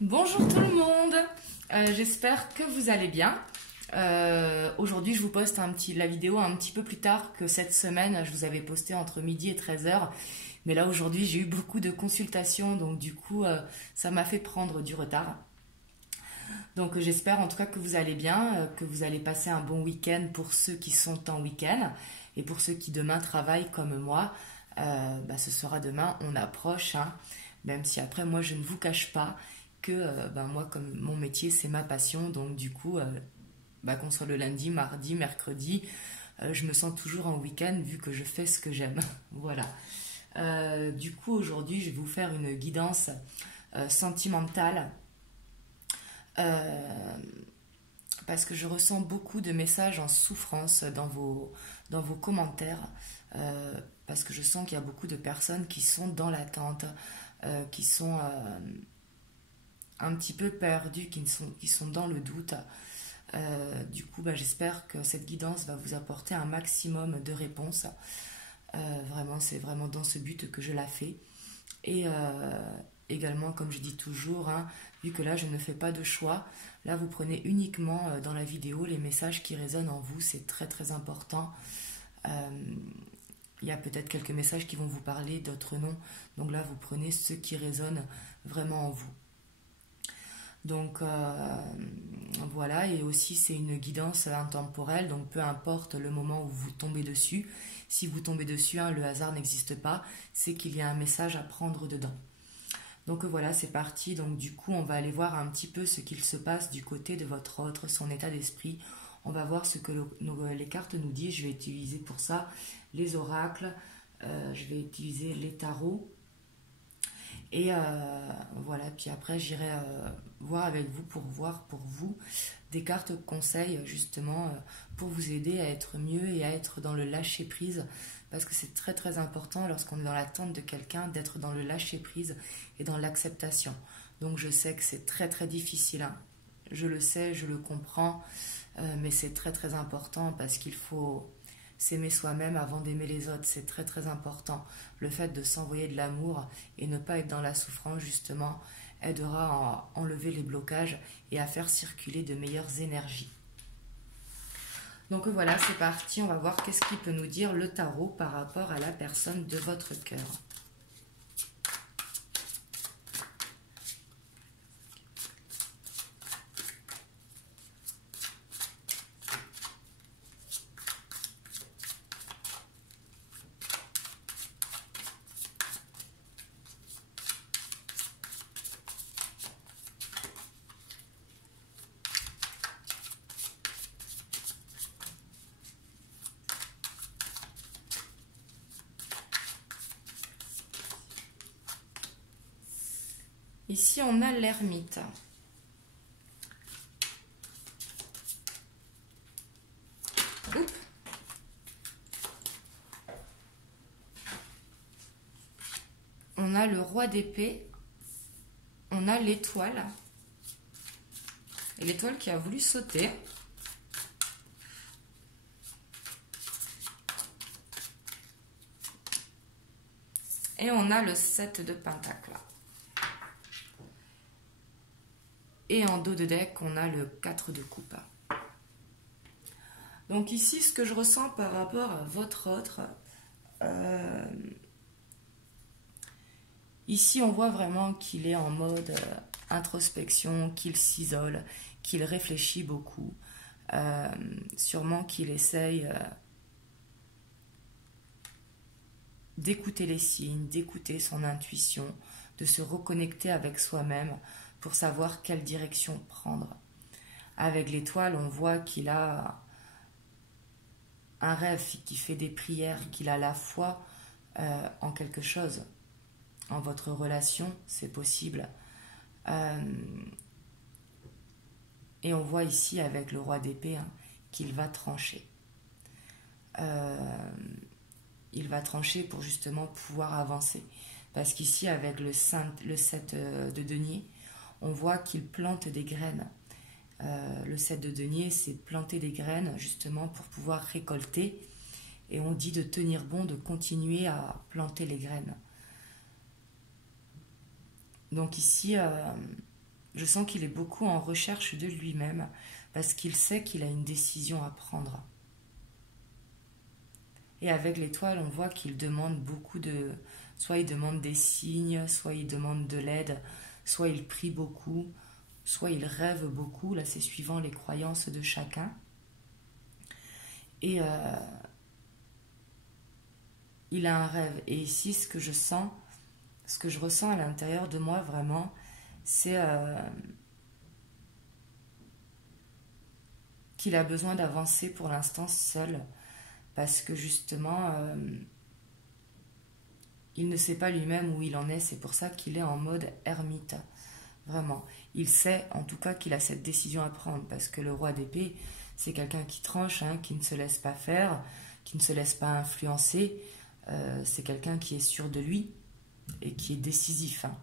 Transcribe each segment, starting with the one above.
Bonjour tout le monde, j'espère que vous allez bien. Aujourd'hui je vous poste la vidéo un petit peu plus tard que cette semaine. Je vous avais posté entre midi et 13h. Mais là aujourd'hui j'ai eu beaucoup de consultations, donc du coup ça m'a fait prendre du retard. Donc j'espère en tout cas que vous allez bien, que vous allez passer un bon week-end pour ceux qui sont en week-end. Et pour ceux qui demain travaillent comme moi, ce sera demain, on approche. Hein. Même si après moi je ne vous cache pas que moi comme mon métier c'est ma passion, donc du coup qu'on soit le lundi, mardi, mercredi, je me sens toujours en week-end vu que je fais ce que j'aime. Voilà. Du coup aujourd'hui je vais vous faire une guidance sentimentale parce que je ressens beaucoup de messages en souffrance dans vos commentaires, parce que je sens qu'il y a beaucoup de personnes qui sont dans l'attente, qui sont un petit peu perdues, qui sont dans le doute. Du coup, j'espère que cette guidance va vous apporter un maximum de réponses. Vraiment, c'est vraiment dans ce but que je la fais. Et également, comme je dis toujours, hein, vu que là, je ne fais pas de choix, là, vous prenez uniquement dans la vidéo les messages qui résonnent en vous. C'est très, très important. Il y a peut-être quelques messages qui vont vous parler, d'autres non. Donc là, vous prenez ceux qui résonnent vraiment en vous. Donc voilà, et aussi c'est une guidance intemporelle, donc peu importe le moment où vous tombez dessus, si vous tombez dessus, hein, le hasard n'existe pas, c'est qu'il y a un message à prendre dedans. Donc voilà, c'est parti. Donc du coup, on va aller voir un petit peu ce qu'il se passe du côté de votre autre, son état d'esprit. On va voir ce que les cartes nous disent. Je vais utiliser pour ça les oracles, je vais utiliser les tarots. Et voilà, puis après j'irai voir avec vous pour voir pour vous des cartes conseils justement pour vous aider à être mieux et à être dans le lâcher prise, parce que c'est très très important lorsqu'on est dans l'attente de quelqu'un d'être dans le lâcher prise et dans l'acceptation. Donc je sais que c'est très très difficile, hein. Je le sais, je le comprends, mais c'est très très important parce qu'il faut s'aimer soi-même avant d'aimer les autres, c'est très très important. Le fait de s'envoyer de l'amour et ne pas être dans la souffrance, justement, aidera à enlever les blocages et à faire circuler de meilleures énergies. Donc voilà, c'est parti, on va voir qu'est-ce qu'il peut nous dire le tarot par rapport à la personne de votre cœur. Ici, on a l'ermite. Oups. On a le roi d'épée. On a l'étoile. Et l'étoile qui a voulu sauter. Et on a le 7 de pentacle. Et en dos de deck, on a le 4 de coupe. Donc ici, ce que je ressens par rapport à votre autre, ici on voit vraiment qu'il est en mode introspection, qu'il s'isole, qu'il réfléchit beaucoup. Sûrement qu'il essaye d'écouter les signes, d'écouter son intuition, de se reconnecter avec soi-même pour savoir quelle direction prendre. Avec l'étoile, on voit qu'il a un rêve, qu'il fait des prières, qu'il a la foi en quelque chose. En votre relation, c'est possible. Et on voit ici avec le roi d'épée qu'il va trancher. Il va trancher pour justement pouvoir avancer. Parce qu'ici, avec le 7 de denier, on voit qu'il plante des graines. Le 7 de denier, c'est planter des graines justement pour pouvoir récolter. Et on dit de tenir bon, de continuer à planter les graines. Donc ici, je sens qu'il est beaucoup en recherche de lui-même parce qu'il sait qu'il a une décision à prendre. Et avec l'étoile, on voit qu'il demande beaucoup de... Soit il demande des signes, soit il demande de l'aide, soit il prie beaucoup, soit il rêve beaucoup. Là, c'est suivant les croyances de chacun. Et il a un rêve. Et ici, ce que je sens, ce que je ressens à l'intérieur de moi, vraiment, c'est qu'il a besoin d'avancer pour l'instant seul. Parce que justement, il ne sait pas lui-même où il en est. C'est pour ça qu'il est en mode ermite. Vraiment. Il sait en tout cas qu'il a cette décision à prendre. Parce que le roi d'épée, c'est quelqu'un qui tranche, hein, qui ne se laisse pas faire, qui ne se laisse pas influencer. C'est quelqu'un qui est sûr de lui et qui est décisif. Hein.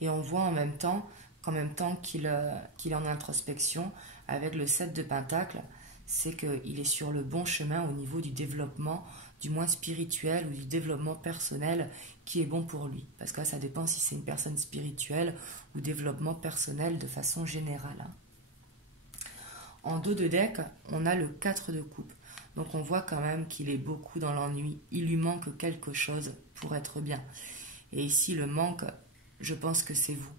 Et on voit en même temps qu'en même temps qu'il est en introspection, avec le 7 de Pentacle, c'est qu'il est sur le bon chemin au niveau du développement, du moins spirituel ou du développement personnel qui est bon pour lui. Parce que là, ça dépend si c'est une personne spirituelle ou développement personnel de façon générale. Hein. En dos de deck, on a le 4 de coupe. Donc on voit quand même qu'il est beaucoup dans l'ennui. Il lui manque quelque chose pour être bien. Et ici, le manque, je pense que c'est vous.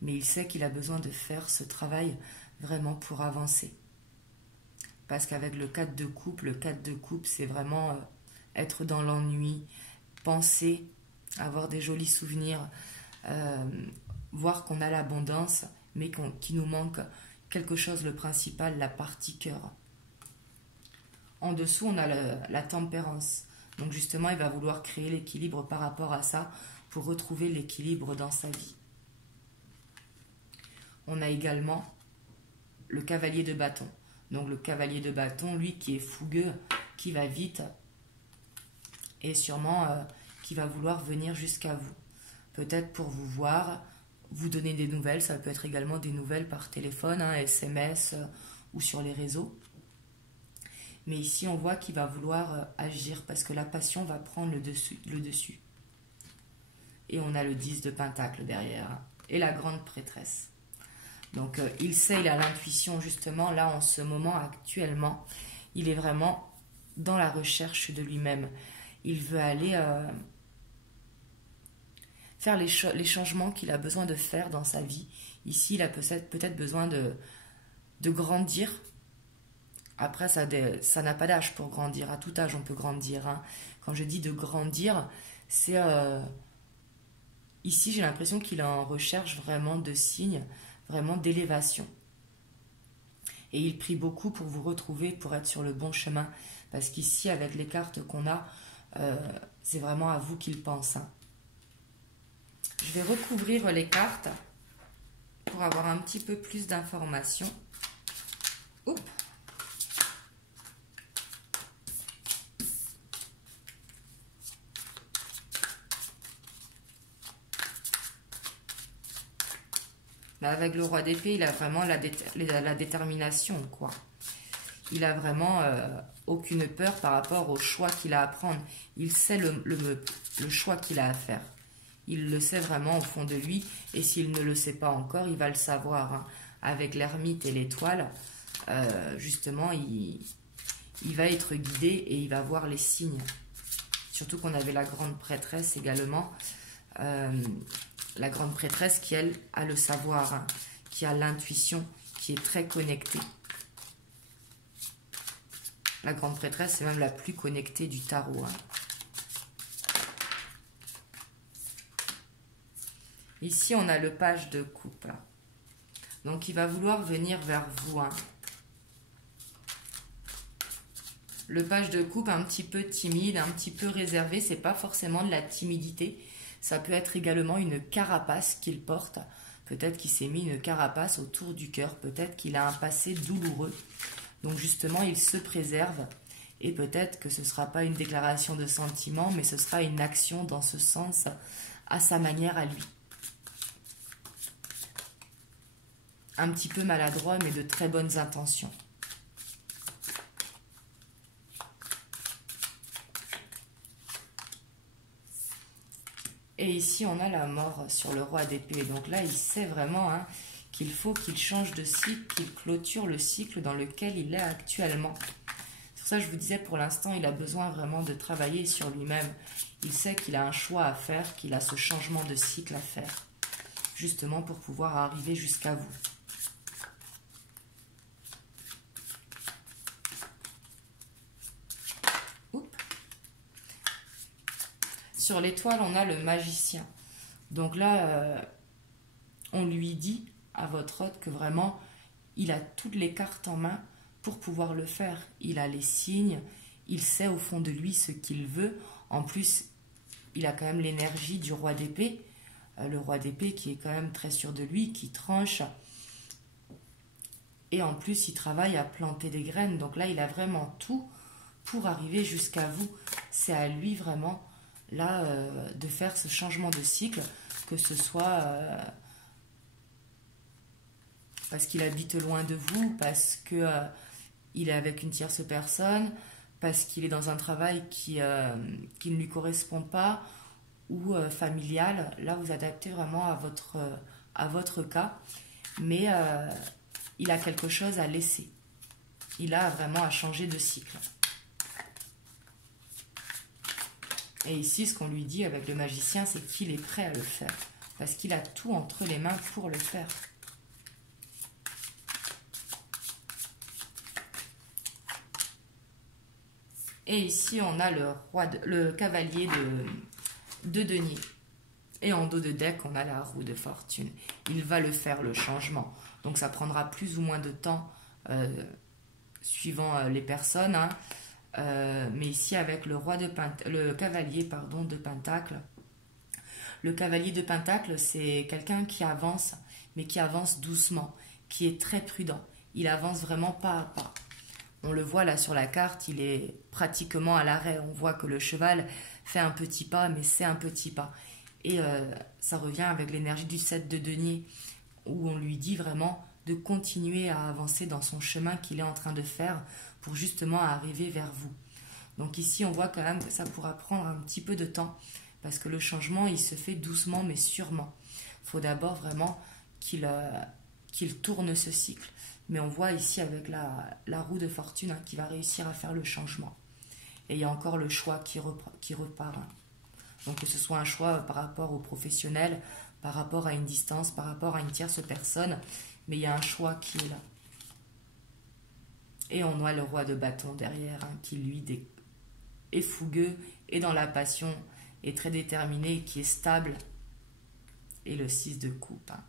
Mais il sait qu'il a besoin de faire ce travail vraiment pour avancer. Parce qu'avec le 4 de coupe, c'est vraiment être dans l'ennui, penser, avoir des jolis souvenirs, voir qu'on a l'abondance, mais qu'il nous manque quelque chose, le principal, la partie cœur. En dessous, on a la tempérance. Donc justement, il va vouloir créer l'équilibre par rapport à ça pour retrouver l'équilibre dans sa vie. On a également le cavalier de bâton. Donc le cavalier de bâton, lui qui est fougueux, qui va vite et sûrement qui va vouloir venir jusqu'à vous. Peut-être pour vous voir, vous donner des nouvelles. Ça peut être également des nouvelles par téléphone, hein, SMS ou sur les réseaux. Mais ici, on voit qu'il va vouloir agir parce que la passion va prendre le dessus. Et on a le 10 de Pentacle derrière. Et la grande prêtresse. Donc, il sait, il a l'intuition, justement, là, en ce moment, actuellement. Il est vraiment dans la recherche de lui-même. Il veut aller faire les changements qu'il a besoin de faire dans sa vie. Ici, il a peut-être besoin de grandir. Après, ça n'a pas d'âge pour grandir. À tout âge, on peut grandir. Hein. Quand je dis de grandir, c'est... ici, j'ai l'impression qu'il est en recherche vraiment de signes, vraiment d'élévation. Et il prie beaucoup pour vous retrouver, pour être sur le bon chemin. Parce qu'ici, avec les cartes qu'on a, c'est vraiment à vous qu'il pense. Hein. Je vais recouvrir les cartes pour avoir un petit peu plus d'informations. Oups. Là, avec le roi d'épée, il a vraiment la détermination, quoi. Il a vraiment aucune peur par rapport au choix qu'il a à prendre. Il sait le choix qu'il a à faire. Il le sait vraiment au fond de lui. Et s'il ne le sait pas encore, il va le savoir. Hein. Avec l'ermite et l'étoile, justement, il va être guidé et il va voir les signes. Surtout qu'on avait la grande prêtresse également. La grande prêtresse qui, elle, a le savoir, hein, qui a l'intuition, qui est très connectée. La grande prêtresse, c'est même la plus connectée du tarot. Hein. Ici, on a le page de coupe. Là. Donc, il va vouloir venir vers vous. Hein. Le page de coupe, un petit peu timide, un petit peu réservé. C'est pas forcément de la timidité. Ça peut être également une carapace qu'il porte. Peut-être qu'il s'est mis une carapace autour du cœur. Peut-être qu'il a un passé douloureux. Donc justement, il se préserve. Et peut-être que ce ne sera pas une déclaration de sentiment, mais ce sera une action dans ce sens, à sa manière à lui. Un petit peu maladroit, mais de très bonnes intentions. Et ici, on a la mort sur le roi d'épée. Donc là, il sait vraiment hein, qu'il faut qu'il change de cycle, qu'il clôture le cycle dans lequel il est actuellement. C'est pour ça que je vous disais, pour l'instant, il a besoin vraiment de travailler sur lui-même. Il sait qu'il a un choix à faire, qu'il a ce changement de cycle à faire, justement pour pouvoir arriver jusqu'à vous. Sur l'étoile, on a le magicien. Donc là, on lui dit à votre hôte que vraiment, il a toutes les cartes en main pour pouvoir le faire. Il a les signes, il sait au fond de lui ce qu'il veut. En plus, il a quand même l'énergie du roi d'épée. Le roi d'épée qui est quand même très sûr de lui, qui tranche. Et en plus, il travaille à planter des graines. Donc là, il a vraiment tout pour arriver jusqu'à vous. C'est à lui vraiment là de faire ce changement de cycle, que ce soit parce qu'il habite loin de vous, parce que il est avec une tierce personne, parce qu'il est dans un travail qui ne lui correspond pas, ou familial. Là, vous adaptez vraiment à votre cas, mais il a quelque chose à laisser. Il a vraiment à changer de cycle. Et ici, ce qu'on lui dit avec le magicien, c'est qu'il est prêt à le faire. Parce qu'il a tout entre les mains pour le faire. Et ici, on a le cavalier de denier. Et en dos de deck, on a la roue de fortune. Il va le faire, le changement. Donc, ça prendra plus ou moins de temps suivant les personnes, hein. Mais ici avec le cavalier de pentacle. Le cavalier de pentacle, c'est quelqu'un qui avance, mais qui avance doucement, qui est très prudent. Il avance vraiment pas à pas. On le voit là sur la carte, il est pratiquement à l'arrêt. On voit que le cheval fait un petit pas, mais c'est un petit pas. Et ça revient avec l'énergie du 7 de denier, où on lui dit vraiment de continuer à avancer dans son chemin qu'il est en train de faire pour justement arriver vers vous. Donc ici, on voit quand même que ça pourra prendre un petit peu de temps parce que le changement, il se fait doucement mais sûrement. Il faut d'abord vraiment qu'il tourne ce cycle. Mais on voit ici avec la roue de fortune hein, qu'il va réussir à faire le changement. Et il y a encore le choix qui repart. Hein. Donc que ce soit un choix par rapport au professionnel, par rapport à une distance, par rapport à une tierce personne, mais il y a un choix qui est là. Et on a le roi de bâton derrière, hein, qui lui est fougueux, est dans la passion, est très déterminé, qui est stable. Et le 6 de coupe. Hein.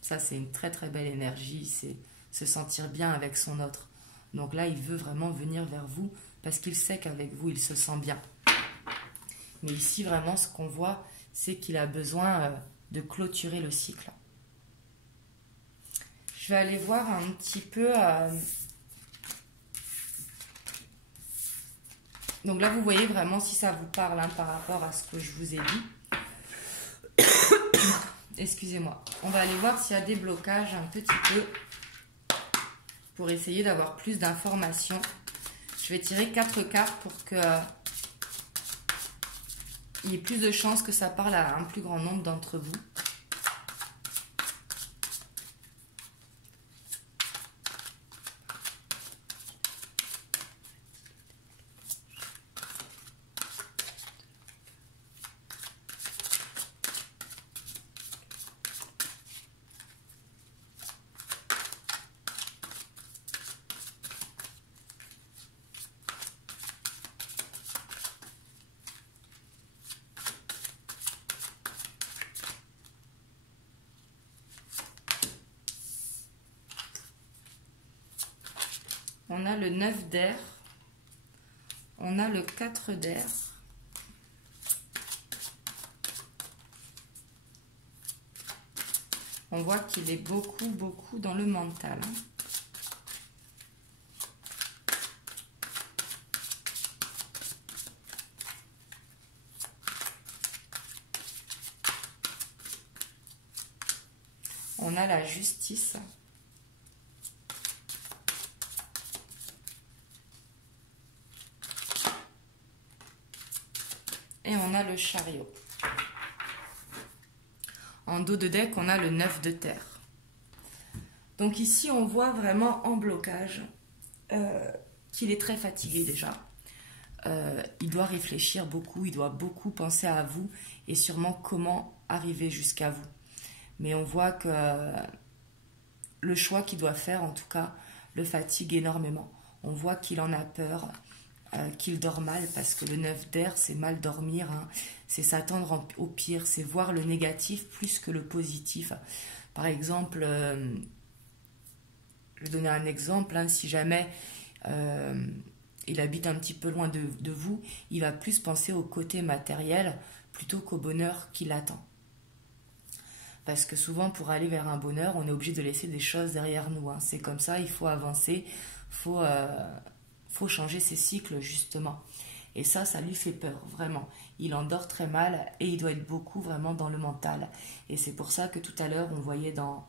Ça, c'est une très très belle énergie, c'est se sentir bien avec son autre. Donc là, il veut vraiment venir vers vous parce qu'il sait qu'avec vous, il se sent bien. Mais ici, vraiment, ce qu'on voit, c'est qu'il a besoin de clôturer le cycle. Je vais aller voir un petit peu... Donc là, vous voyez vraiment si ça vous parle hein, par rapport à ce que je vous ai dit. Excusez-moi. On va aller voir s'il y a des blocages un petit peu pour essayer d'avoir plus d'informations. Je vais tirer 4 cartes pour que il y ait plus de chances que ça parle à un plus grand nombre d'entre vous. On a le 9 d'air. On a le 4 d'air. On voit qu'il est beaucoup dans le mental. On a la justice. Et on a le chariot. en dos de deck, on a le 9 de terre. Donc ici, on voit vraiment en blocage qu'il est très fatigué déjà. Il doit réfléchir beaucoup, il doit beaucoup penser à vous et sûrement comment arriver jusqu'à vous. Mais on voit que le choix qu'il doit faire, en tout cas, le fatigue énormément. On voit qu'il en a peur, qu'il dort mal, parce que le 9 d'air, c'est mal dormir, hein. C'est s'attendre au pire, c'est voir le négatif plus que le positif. Par exemple, je vais donner un exemple, hein, si jamais il habite un petit peu loin de vous, il va plus penser au côté matériel plutôt qu'au bonheur qui l'attend. Parce que souvent, pour aller vers un bonheur, on est obligé de laisser des choses derrière nous, hein. C'est comme ça, il faut avancer, faut changer ses cycles, justement. Et ça lui fait peur, vraiment. Il en dort très mal et il doit être beaucoup vraiment dans le mental. Et c'est pour ça que tout à l'heure, on voyait dans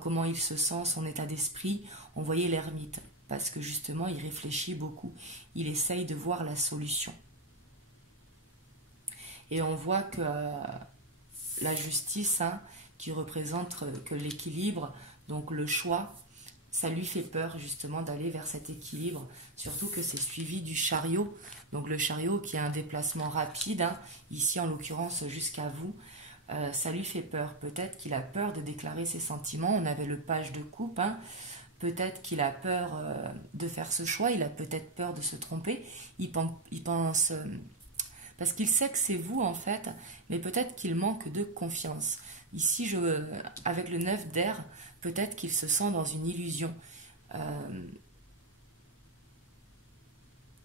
comment il se sent, son état d'esprit, on voyait l'ermite. Parce que justement, il réfléchit beaucoup. Il essaye de voir la solution. Et on voit que la justice, hein, qui représente que l'équilibre, donc le choix, ça lui fait peur justement d'aller vers cet équilibre, surtout que c'est suivi du chariot, donc le chariot qui a un déplacement rapide, hein, ici en l'occurrence jusqu'à vous, ça lui fait peur. Peut-être qu'il a peur de déclarer ses sentiments, on avait le page de coupe, hein. Peut-être qu'il a peur de faire ce choix, il a peut-être peur de se tromper, il pense parce qu'il sait que c'est vous en fait, mais peut-être qu'il manque de confiance. Ici, avec le 9 d'air, peut-être qu'il se sent dans une illusion.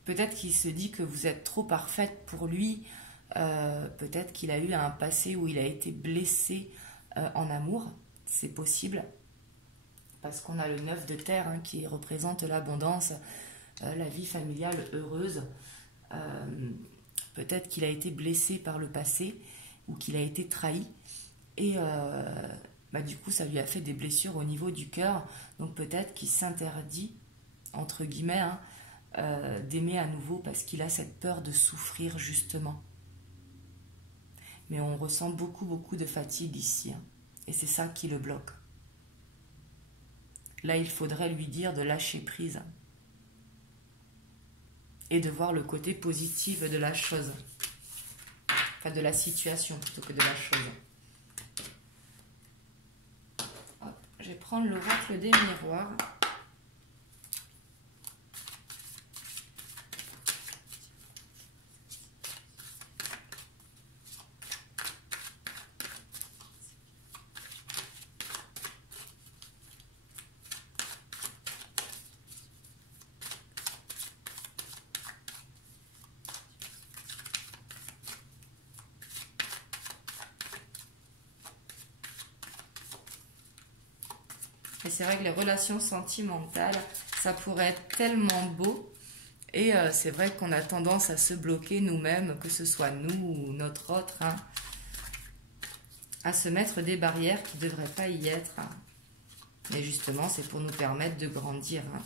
Peut-être qu'il se dit que vous êtes trop parfaite pour lui. Peut-être qu'il a eu un passé où il a été blessé en amour. C'est possible. Parce qu'on a le 9 de terre, hein, qui représente l'abondance, la vie familiale heureuse. Peut-être qu'il a été blessé par le passé ou qu'il a été trahi. Et du coup, ça lui a fait des blessures au niveau du cœur. Donc peut-être qu'il s'interdit, entre guillemets, hein, d'aimer à nouveau parce qu'il a cette peur de souffrir, justement. Mais on ressent beaucoup, beaucoup de fatigue ici, hein, et c'est ça qui le bloque. Là, il faudrait lui dire de lâcher prise et de voir le côté positif de la chose. Enfin, de la situation plutôt que de la chose. Hop, je vais prendre l'oracle des miroirs. Et c'est vrai que les relations sentimentales, ça pourrait être tellement beau. Et c'est vrai qu'on a tendance à se bloquer nous-mêmes, que ce soit nous ou notre autre, hein, à se mettre des barrières qui ne devraient pas y être. Hein. Mais justement, c'est pour nous permettre de grandir. Hein.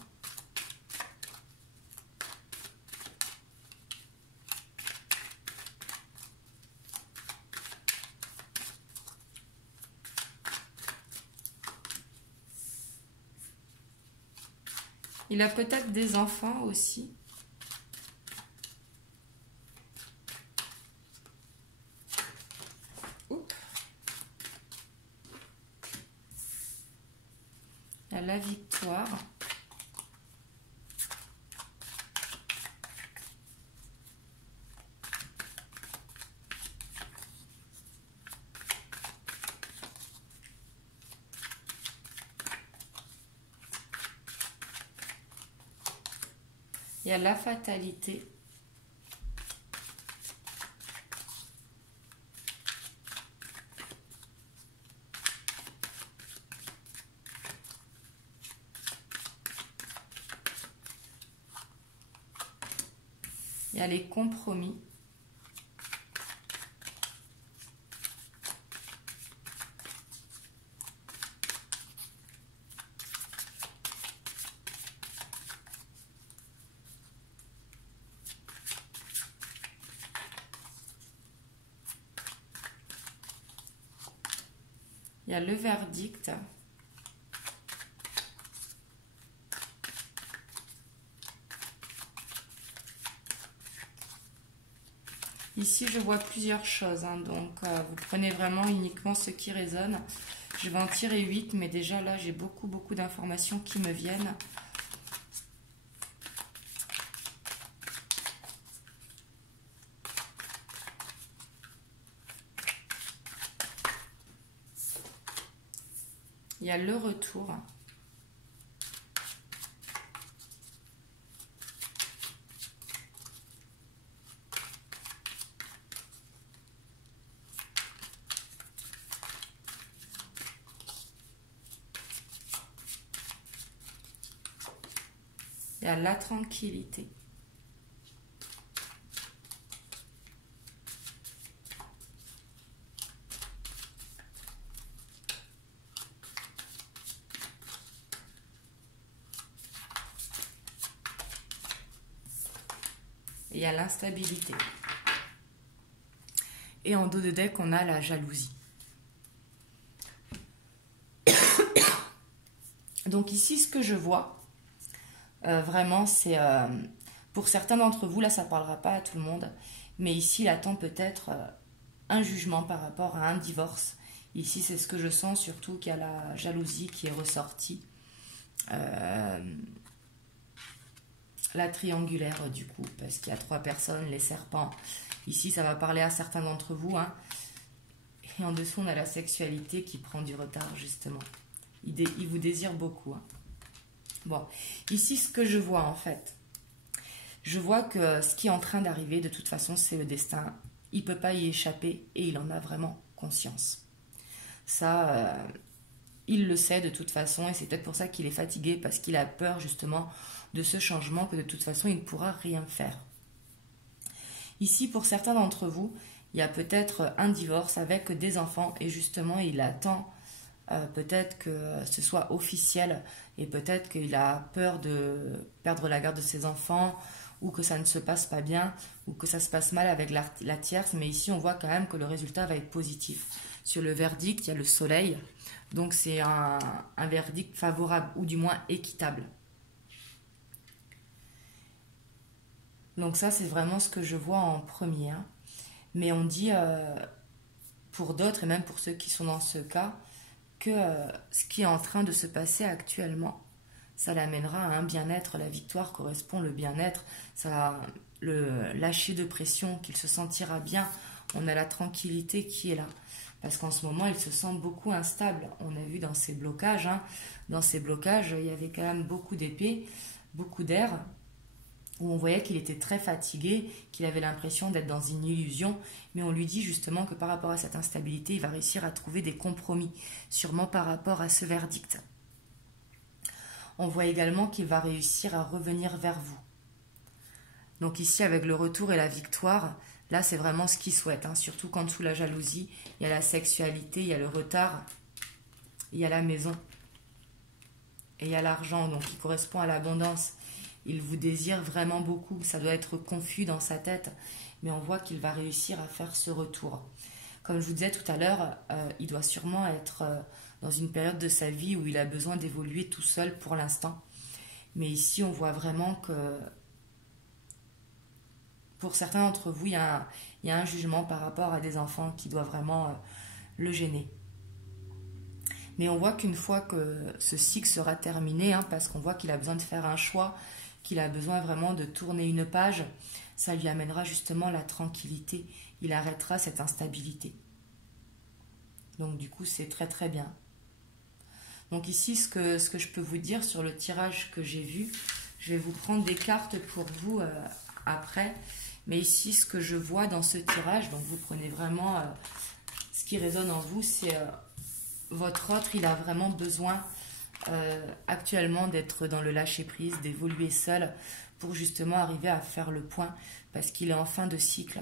Il a peut-être des enfants aussi. Oups. Il y a la victoire. Il y a la fatalité. Il y a les compromis. Il y a le verdict. Ici, je vois plusieurs choses, hein, donc vous prenez vraiment uniquement ce qui résonne. Je vais en tirer 8, mais déjà là, j'ai beaucoup d'informations qui me viennent. Il y a le retour. Il y a la tranquillité. Il y a l'instabilité. Et en dos de deck, on a la jalousie. Donc ici, ce que je vois, vraiment, c'est... pour certains d'entre vous, là, ça ne parlera pas à tout le monde, mais ici, il attend peut-être un jugement par rapport à un divorce. Ici, c'est ce que je sens, surtout qu'il y a la jalousie qui est ressortie. La triangulaire, du coup, parce qu'il y a 3 personnes, les serpents. Ici, ça va parler à certains d'entre vous, hein. Et en dessous, on a la sexualité qui prend du retard, justement. Il vous désire beaucoup, hein. Bon, ici, ce que je vois, en fait, je vois que ce qui est en train d'arriver, de toute façon, c'est le destin. Il ne peut pas y échapper et il en a vraiment conscience. Ça, il le sait de toute façon et c'est peut-être pour ça qu'il est fatigué, parce qu'il a peur, justement, de ce changement, que de toute façon, il ne pourra rien faire. Ici, pour certains d'entre vous, il y a peut-être un divorce avec des enfants et justement, il attend peut-être que ce soit officiel et peut-être qu'il a peur de perdre la garde de ses enfants ou que ça ne se passe pas bien ou que ça se passe mal avec la tierce. Mais ici, on voit quand même que le résultat va être positif. Sur le verdict, il y a le soleil. Donc, c'est un verdict favorable ou du moins équitable. Donc ça, c'est vraiment ce que je vois en premier. Hein. Mais on dit, pour d'autres, et même pour ceux qui sont dans ce cas, que ce qui est en train de se passer actuellement, ça l'amènera à un bien-être. La victoire correspond le bien-être, ça le lâcher de pression, qu'il se sentira bien. On a la tranquillité qui est là. Parce qu'en ce moment, il se sent beaucoup instable. On a vu dans ces blocages, hein, dans ces blocages, il y avait quand même beaucoup d'épées, beaucoup d'air, où on voyait qu'il était très fatigué, qu'il avait l'impression d'être dans une illusion, mais on lui dit justement que par rapport à cette instabilité, il va réussir à trouver des compromis, sûrement par rapport à ce verdict. On voit également qu'il va réussir à revenir vers vous. Donc ici, avec le retour et la victoire, là, c'est vraiment ce qu'il souhaite, hein, surtout quand sous la jalousie, il y a la sexualité, il y a le retard, il y a la maison, et il y a l'argent, donc qui correspond à l'abondance. Il vous désire vraiment beaucoup, ça doit être confus dans sa tête, mais on voit qu'il va réussir à faire ce retour. Comme je vous disais tout à l'heure, il doit sûrement être dans une période de sa vie où il a besoin d'évoluer tout seul pour l'instant. Mais ici, on voit vraiment que pour certains d'entre vous, il y a un jugement par rapport à des enfants qui doit vraiment le gêner. Mais on voit qu'une fois que ce cycle sera terminé, hein, parce qu'on voit qu'il a besoin de faire un choix, qu'il a besoin vraiment de tourner une page, ça lui amènera justement la tranquillité. Il arrêtera cette instabilité. Donc du coup, c'est très très bien. Donc ici, ce que je peux vous dire sur le tirage que j'ai vu, je vais vous prendre des cartes pour vous après. Mais ici, ce que je vois dans ce tirage, donc vous prenez vraiment ce qui résonne en vous, c'est votre autre, il a vraiment besoin actuellement d'être dans le lâcher-prise, d'évoluer seul pour justement arriver à faire le point parce qu'il est en fin de cycle.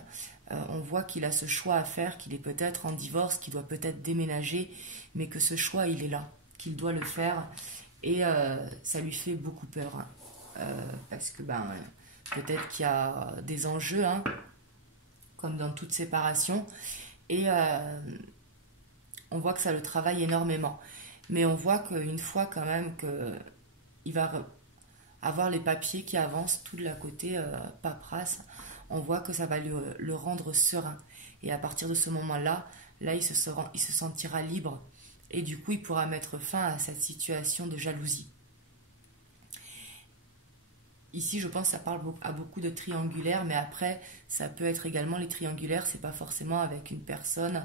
On voit qu'il a ce choix à faire, qu'il est peut-être en divorce, qu'il doit peut-être déménager, mais que ce choix, il est là, qu'il doit le faire et ça lui fait beaucoup peur hein. Parce que peut-être qu'il y a des enjeux, hein, comme dans toute séparation et on voit que ça le travaille énormément. Mais on voit qu'une fois quand même qu'il va avoir les papiers qui avancent tout de la côté paperasse, on voit que ça va le rendre serein. Et à partir de ce moment-là, là, il se sentira libre. Et du coup, il pourra mettre fin à cette situation de jalousie. Ici, je pense que ça parle à beaucoup de triangulaires, mais après, ça peut être également les triangulaires, c'est pas forcément avec une personne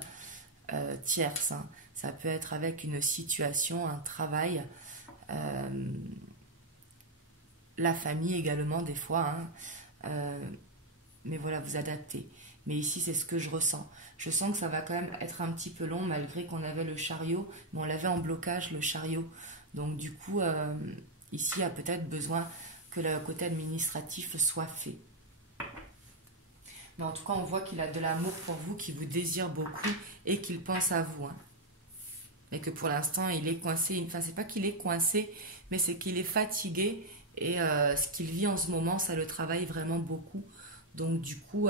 tierce. Hein. Ça peut être avec une situation, un travail, la famille également des fois. Hein. Mais voilà, vous adaptez. Mais ici, c'est ce que je ressens. Je sens que ça va quand même être un petit peu long, malgré qu'on avait le chariot, mais on l'avait en blocage, le chariot. Donc du coup, ici, il y a peut-être besoin que le côté administratif soit fait. Mais en tout cas, on voit qu'il a de l'amour pour vous, qu'il vous désire beaucoup et qu'il pense à vous. Hein. Mais que pour l'instant, il est coincé. Enfin, c'est pas qu'il est coincé, mais c'est qu'il est fatigué. Et ce qu'il vit en ce moment, ça le travaille vraiment beaucoup. Donc du coup,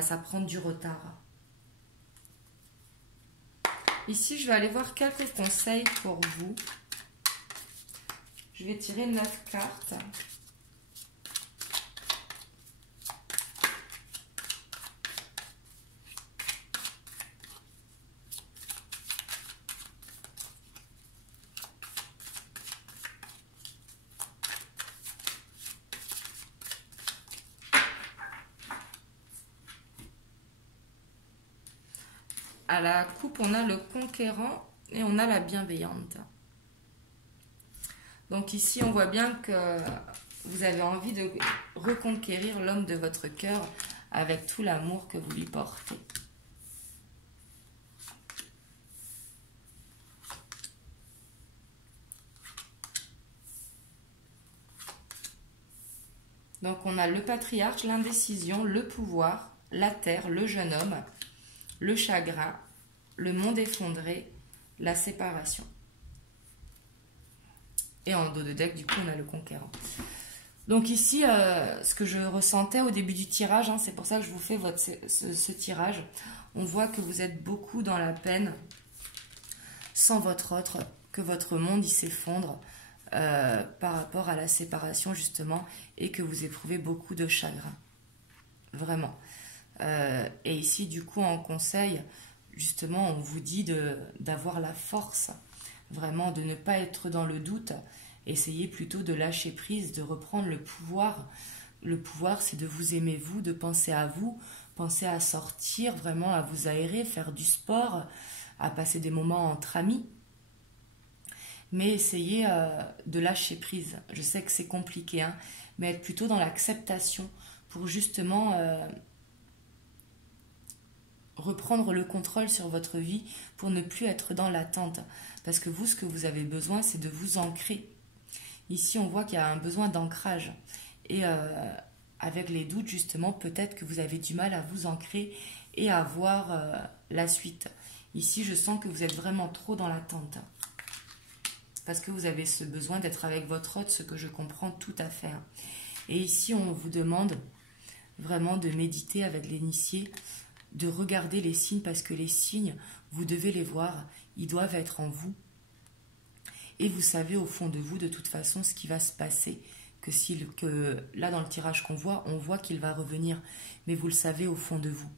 ça prend du retard. Ici, je vais aller voir quelques conseils pour vous. Je vais tirer 9 cartes. À la coupe, on a le conquérant et on a la bienveillante. Donc ici, on voit bien que vous avez envie de reconquérir l'homme de votre cœur avec tout l'amour que vous lui portez. Donc on a le patriarche, l'indécision, le pouvoir, la terre, le jeune homme, le chagrin, le monde effondré, la séparation. Et en dos de deck, du coup, on a le conquérant. Donc ici, ce que je ressentais au début du tirage, hein, c'est pour ça que je vous fais ce tirage, on voit que vous êtes beaucoup dans la peine sans votre autre, que votre monde il s'effondre par rapport à la séparation justement et que vous éprouvez beaucoup de chagrin. Vraiment. Et ici, du coup, en conseil, justement, on vous dit d'avoir la force, vraiment, de ne pas être dans le doute. Essayez plutôt de lâcher prise, de reprendre le pouvoir. Le pouvoir, c'est de vous aimer, vous, de penser à vous, penser à sortir, vraiment à vous aérer, faire du sport, à passer des moments entre amis. Mais essayez de lâcher prise. Je sais que c'est compliqué, hein, mais être plutôt dans l'acceptation pour justement reprendre le contrôle sur votre vie, pour ne plus être dans l'attente. Parce que vous, ce que vous avez besoin, c'est de vous ancrer. Ici, on voit qu'il y a un besoin d'ancrage. Et avec les doutes, justement, peut-être que vous avez du mal à vous ancrer et à voir la suite. Ici, je sens que vous êtes vraiment trop dans l'attente. Parce que vous avez ce besoin d'être avec votre hôte, ce que je comprends tout à fait. Et ici, on vous demande vraiment de méditer avec l'initié, de regarder les signes, parce que les signes, vous devez les voir, ils doivent être en vous. Et vous savez au fond de vous, de toute façon, ce qui va se passer, que là, dans le tirage qu'on voit, on voit qu'il va revenir, mais vous le savez au fond de vous.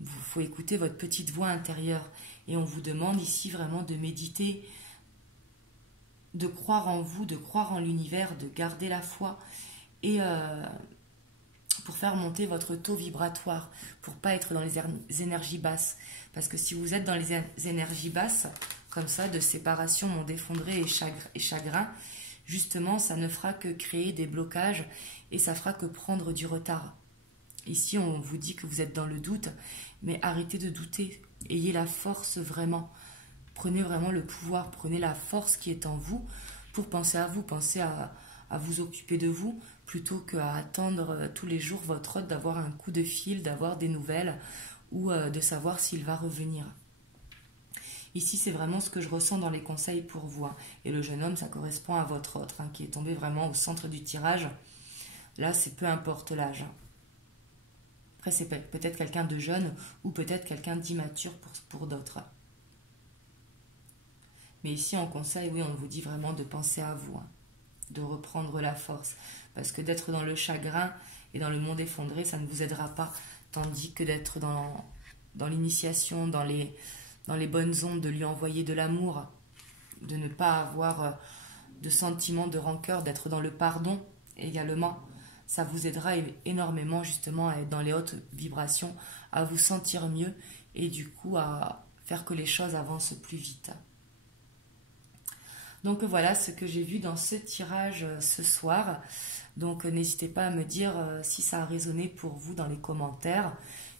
Il faut écouter votre petite voix intérieure. Et on vous demande ici vraiment de méditer, de croire en vous, de croire en l'univers, de garder la foi et pour faire monter votre taux vibratoire, pour pas être dans les énergies basses. Parce que si vous êtes dans les énergies basses, comme ça, de séparation, monde effondré et chagrin, justement, ça ne fera que créer des blocages et ça fera que prendre du retard. Ici, on vous dit que vous êtes dans le doute, mais arrêtez de douter. Ayez la force vraiment. Prenez vraiment le pouvoir, prenez la force qui est en vous pour penser à vous, pensez à vous occuper de vous plutôt qu'à attendre tous les jours votre hôte, d'avoir un coup de fil, d'avoir des nouvelles ou de savoir s'il va revenir. Ici, c'est vraiment ce que je ressens dans les conseils pour vous. Hein. Et le jeune homme, ça correspond à votre autre, hein, qui est tombé vraiment au centre du tirage. Là, c'est peu importe l'âge. Hein. Après, c'est peut-être quelqu'un de jeune ou peut-être quelqu'un d'immature pour d'autres. Mais ici, en conseil, oui, on vous dit vraiment de penser à vous, hein, de reprendre la force. Parce que d'être dans le chagrin et dans le monde effondré, ça ne vous aidera pas. Tandis que d'être dans l'initiation, dans les bonnes ondes, de lui envoyer de l'amour, de ne pas avoir de sentiments de rancœur, d'être dans le pardon également, ça vous aidera énormément justement à être dans les hautes vibrations, à vous sentir mieux et du coup à faire que les choses avancent plus vite. Donc voilà ce que j'ai vu dans ce tirage ce soir. Donc n'hésitez pas à me dire si ça a résonné pour vous dans les commentaires.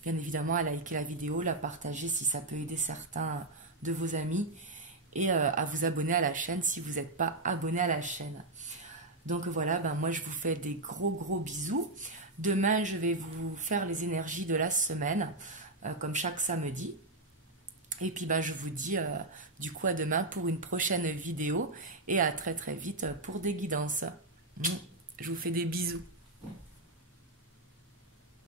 Bien évidemment à liker la vidéo, la partager si ça peut aider certains de vos amis et à vous abonner à la chaîne si vous n'êtes pas abonné à la chaîne. Donc voilà, moi je vous fais des gros bisous. Demain je vais vous faire les énergies de la semaine comme chaque samedi. Et puis je vous dis du coup à demain pour une prochaine vidéo et à très vite pour des guidances. Je vous fais des bisous.